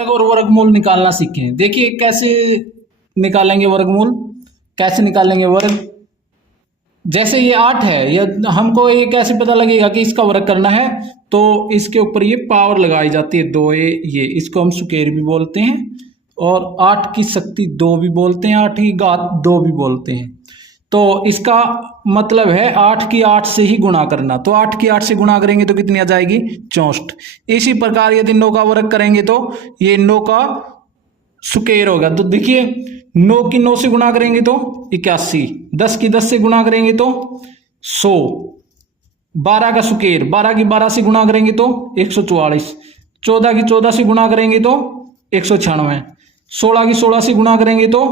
और वर्गमूल निकालना सीखें। देखिए कैसे निकालेंगे वर्गमूल, कैसे निकालेंगे वर्ग। जैसे ये 8 है, या हमको ये कैसे पता लगेगा कि इसका वर्ग करना है, तो इसके ऊपर ये पावर लगाई जाती है 2 ये इसको हम स्क्वायर भी बोलते हैं, और 8 की शक्ति 2 भी बोलते हैं, 8 की घात 2 भी बोलते हैं। तो इसका मतलब है 8 की 8 से ही गुणा करना। तो 8 की 8 से गुणा करेंगे तो कितनी आ जाएगी, 64। इसी प्रकार यदि 9 का वर्ग करेंगे तो ये 9 का स्क्वायर होगा। तो देखिए 9 की 9 से गुणा करेंगे तो 81, 10 की 10 से गुणा करेंगे तो 100, 12 का स्क्वायर 12 की 12 से गुणा करेंगे तो 144, 14 की 14 से गुणा करेंगे तो 196, 16 की 16 से गुणा करेंगे तो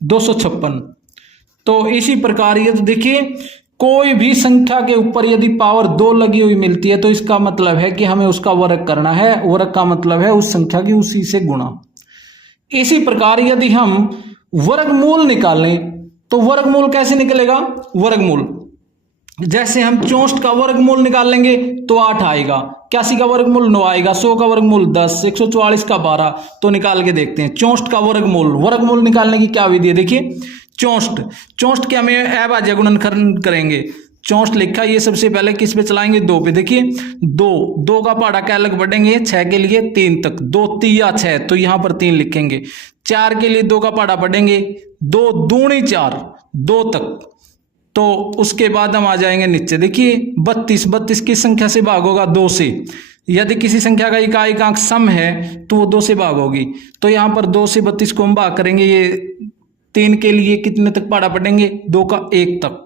256। तो इसी प्रकार ये तो देखिए कोई भी संख्या के ऊपर यदि पावर 2 लगी हुई मिलती है तो इसका मतलब है कि हमें उसका वर्ग करना है। वर्ग का मतलब है उस संख्या की उसी से गुणा। इसी प्रकार यदि हम वर्गमूल निकालें तो वर्गमूल कैसे निकलेगा, वर्गमूल जैसे हम 64 का वर्गमूल निकालेंगे तो 8 आएगा, 81 का वर्गमूल 9 आएगा, 100 का वर्गमूल 10, 144 का 12। तो निकाल के देखते हैं 64 का वर्गमूल। वर्गमूल निकालने की क्या विधि है, देखिए 64 के हमें अभाज्य गुणनखंड करेंगे। 64 लिखा, ये सबसे पहले किस पे चलाएंगे, 2 पे। देखिए 2 का पहाड़ा क्या अलग बढ़ेंगे, 6 के लिए 3 तक, 2 तिया 6, तो यहां पर 3 लिखेंगे। 4 के लिए 2 का पहाड़ा बढ़ेंगे, 2 दूनी 4, 2 तक। तो उसके बाद हम आ जाएंगे नीचे, देखिए 32 किस संख्या से भाग होगा, 2 से। यदि किसी संख्या का इकाई अंक सम है तो वो 2 से भाग होगी। तो यहाँ पर 2 से 32 को हम भाग करेंगे, ये 3 के लिए कितने तक पहाड़ा पढ़ेंगे, 2 का 1 तक।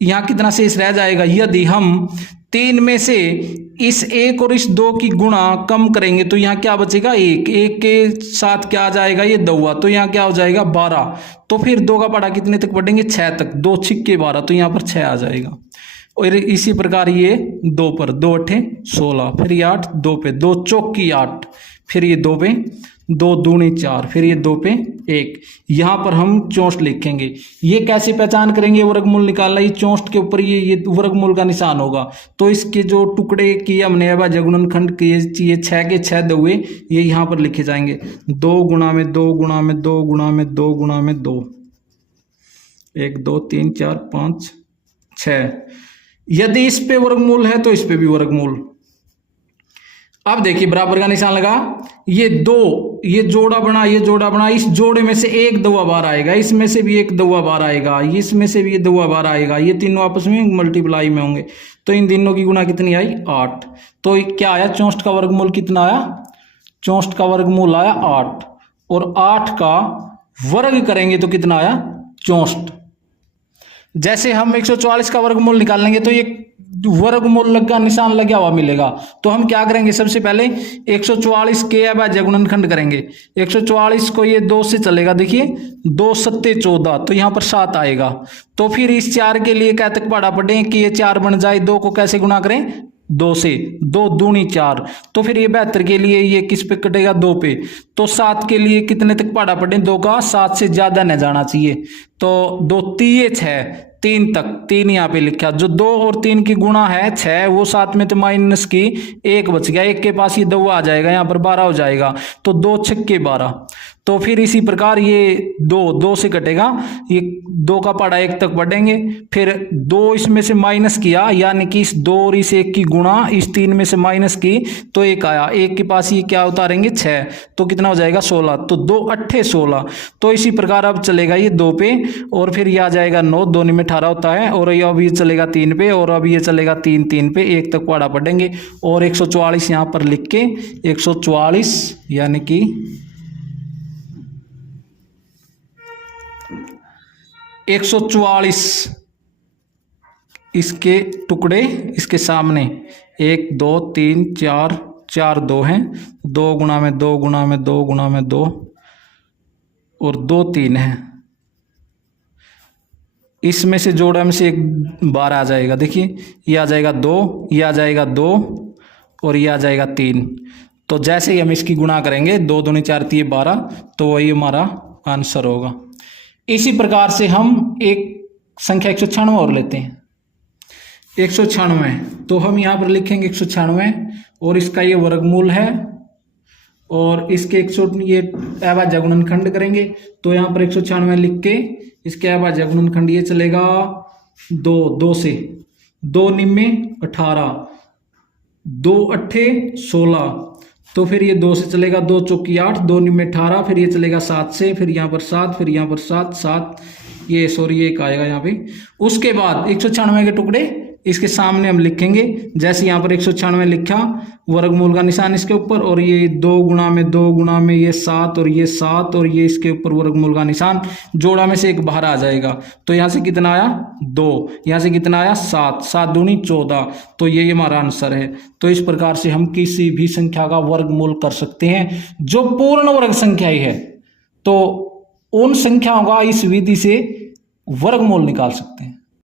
यहाँ कितना शेष रह जाएगा, यदि हम 3 में से इस 1 और इस 2 की गुणा कम करेंगे तो यहाँ क्या बचेगा, 1 के साथ क्या आ जाएगा, ये 2, तो यहाँ क्या हो जाएगा 12। तो फिर 2 का पहाड़ा कितने तक पढ़ेंगे, 6 तक, 2 छिक्के 12, तो यहाँ पर 6 आ जाएगा। और इसी प्रकार ये 2 पर 2 8 16, फिर ये 8, 2 पे 2 चौकी 8, फिर ये 2 पे 2 दूनी 4, फिर ये 2 पे 1। यहाँ पर हम 64 लिखेंगे। ये कैसे पहचान करेंगे वर्गमूल निकालना, ये 64 के ऊपर ये वर्गमूल का निशान होगा। तो इसके जो टुकड़े किए हमने अभाज्य गुणनखंड किए, ये 6 के 6 दुए ये यहाँ पर लिखे जाएंगे, 2 गुणा में 2 गुणा में 2 गुणा में 2 गुणा में 2, 1 2 3 4 5 6। यदि इस पे वर्गमूल है तो इस पे भी वर्गमूल। अब देखिए बराबर का निशान लगा, ये 2, ये जोड़ा बना, ये जोड़ा बना, इस जोड़े में से 1 2 बार आएगा, इसमें से भी 1 2 बार आएगा, इसमें से भी 2 बार आएगा, ये तीनों आपस में मल्टीप्लाई में होंगे। तो इन तीनों की गुणा कितनी आई, 8। तो क्या आया, 64 का वर्गमूल कितना आया, 64 का वर्गमूल आया 8। और 8 का वर्ग करेंगे तो कितना आया, 64। जैसे हम 144 का वर्गमूल निकालेंगे तो ये वर्गमूल का निशान लगा हुआ मिलेगा। तो हम क्या करेंगे, सबसे पहले 144 के अभाज्य गुणनखंड करेंगे। 144 को ये 2 से चलेगा, देखिए 2 सत्ते 14, तो यहाँ पर 7 आएगा। तो फिर इस 4 के लिए क्या तक पढ़ा पड़े कि ये 4 बन जाए, 2 को कैसे गुणा करें, 2 से, 2 दूनी 4। तो फिर ये 72 के लिए ये किस पे कटेगा, 2 पे। तो 7 के लिए कितने तक पढ़ा पड़े, 2 का 7 से ज्यादा न जाना चाहिए। तो 2 तिये 6, 3 तक, 3 यहाँ पे लिखा। जो 2 और 3 की गुणा है 6, वो 7 में तो माइनस की 1 बच गया, 1 के पास ये 2 आ जाएगा, यहाँ पर 12 हो जाएगा। तो 2 छक्के 12। तो फिर इसी प्रकार ये 2 से कटेगा, ये 2 का पहाड़ा 1 तक बढ़ेंगे। फिर 2 इसमें से माइनस किया, यानी कि इस 2 और इस 1 की गुणा इस 3 में से माइनस की तो 1 आया, 1 के पास ये क्या उतारेंगे, 6, तो कितना हो जाएगा 16। तो 2 8 16। तो इसी प्रकार अब चलेगा ये 2 पे, और फिर ये आ जाएगा 9, 2 में 18 होता है, और ये अब ये चलेगा 3 पे, और अब ये चलेगा 3 पे, 1 तक पहाड़ा बढ़ेंगे। और 144 यहाँ पर लिख के 144 यानी कि 144 इसके टुकड़े इसके सामने 1 2 3 4 4 2 हैं, 2 गुणा में 2 गुणा में 2 गुणा में 2 और 2 3 है। इसमें से जोड़ा में से 1 बार आ जाएगा, देखिए ये आ जाएगा 2, ये आ जाएगा 2 और ये आ जाएगा 3। तो जैसे ही हम इसकी गुणा करेंगे 2 दूनी 4 3 12, तो वही हमारा आंसर होगा। इसी प्रकार से हम एक संख्या 196 और लेते हैं। 196, तो हम यहाँ पर लिखेंगे 196 और इसका ये वर्गमूल है और इसके ये अभाज्य गुणनखंड करेंगे तो यहाँ पर 196 लिख के इसके अभाज्य गुणनखंड ये चलेगा 2 से 2 निम्मे 18, 2 अट्ठे 16, तो फिर ये 2 से चलेगा 2 चौकी 8, 2 निम्मे 18, फिर ये चलेगा 7 से, फिर यहाँ पर 7, फिर यहाँ पर 7, 7 ये सॉरी एक आएगा यहाँ पे। उसके बाद 196 के टुकड़े इसके सामने हम लिखेंगे, जैसे यहाँ पर 196 लिखा, वर्गमूल का निशान इसके ऊपर, और ये 2 गुणा में ये 7 और ये 7 और ये इसके ऊपर वर्गमूल का निशान, जोड़ा में से एक बाहर आ जाएगा। तो यहाँ से कितना आया 2, यहाँ से कितना आया 7, 7 दूनी 14, तो ये हमारा आंसर है। तो इस प्रकार से हम किसी भी संख्या का वर्गमूल कर सकते हैं जो पूर्ण वर्ग संख्या ही है, तो उन संख्याओं का इस विधि से वर्गमूल निकाल सकते हैं।